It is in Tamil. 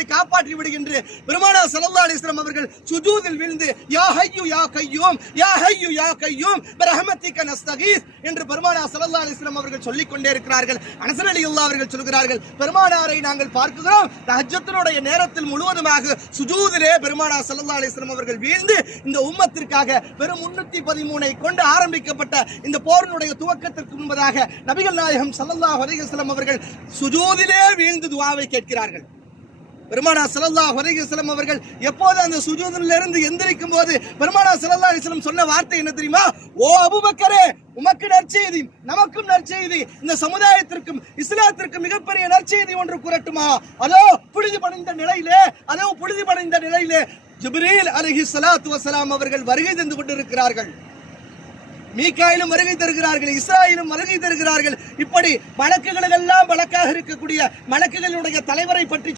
எங்களை காப்பாற்றி விடுகின்ற பெருமானா ஸல்லல்லாஹு அலைஹி வஸல்லம் அவர்கள் சுஜூதில் விழுந்து யா ஹய்யு யா கய்யூம் யா ஹய்யு யா கய்யூம் பிரஹ்மதிக நஸ்தகீஸ் என்று பெருமானா ஸல்லல்லாஹு அலைஹி வஸல்லம் அவர்கள் சொல்லிக் கொண்டே இருக்கிறார்கள். அனஸ் ரலியல்லாஹு அவர்கள் சொல்கிறார்கள், பெருமானாரை நாங்கள் பார்க்கிறோம் தஹஜ்ஜுடைய நேரத்தில் முழுவதுமாக சுஜூதிலே பெருமானா ஸல்லல்லாஹு அலைஹி வஸல்லம் அவர்கள் வீழ்ந்து இந்த உம்மத்திற்காக வெறும் 313 கொண்டு ஆரம்பிக்கப்பட்ட இந்த போரினுடைய துவக்கத்திற்கு முன்பதாக நபிகள் நாயகம் ஸல்லல்லாஹு அலைஹி வஸல்லம் அவர்கள் சுஜூதிலே வீழ்ந்து துஆவை கேட்கிறார்கள். பெருமானா ஸல்லல்லாஹு அலைஹி வஸல்லம் அவர்கள் எப்போது அந்த சுஜூதிலிருந்து எந்திரிக்கும் போது பெருமானா ஸல்லல்லாஹு அலைஹி வஸல்லம் சொன்ன வார்த்தை என்ன தெரியுமா? ஓ அபூபக்கரே, உமக்கு நற்செய்தி, நமக்கும் நற்செய்தி, இந்த சமுதாயத்திற்கும் இஸ்லாத்திற்கும் மிகப்பெரிய நற்செய்தி ஒன்று கூறட்டுமா? அதோ புழுதி படைந்த நிலையிலே ஜிப்ரீல் அலைஹிஸ்ஸலாத்து வஸலாம் அவர்கள் வருகை தந்து கொண்டிருக்கிறார்கள். மீகாயிலும் வருகை தருகிறார்கள், இஸ்ராயிலும் வருகை தருகிறார்கள். இப்படி மலக்குகளுக்கெல்லாம் வழக்காக இருக்கக்கூடிய மலக்குகளுடைய தலைவரை பற்றி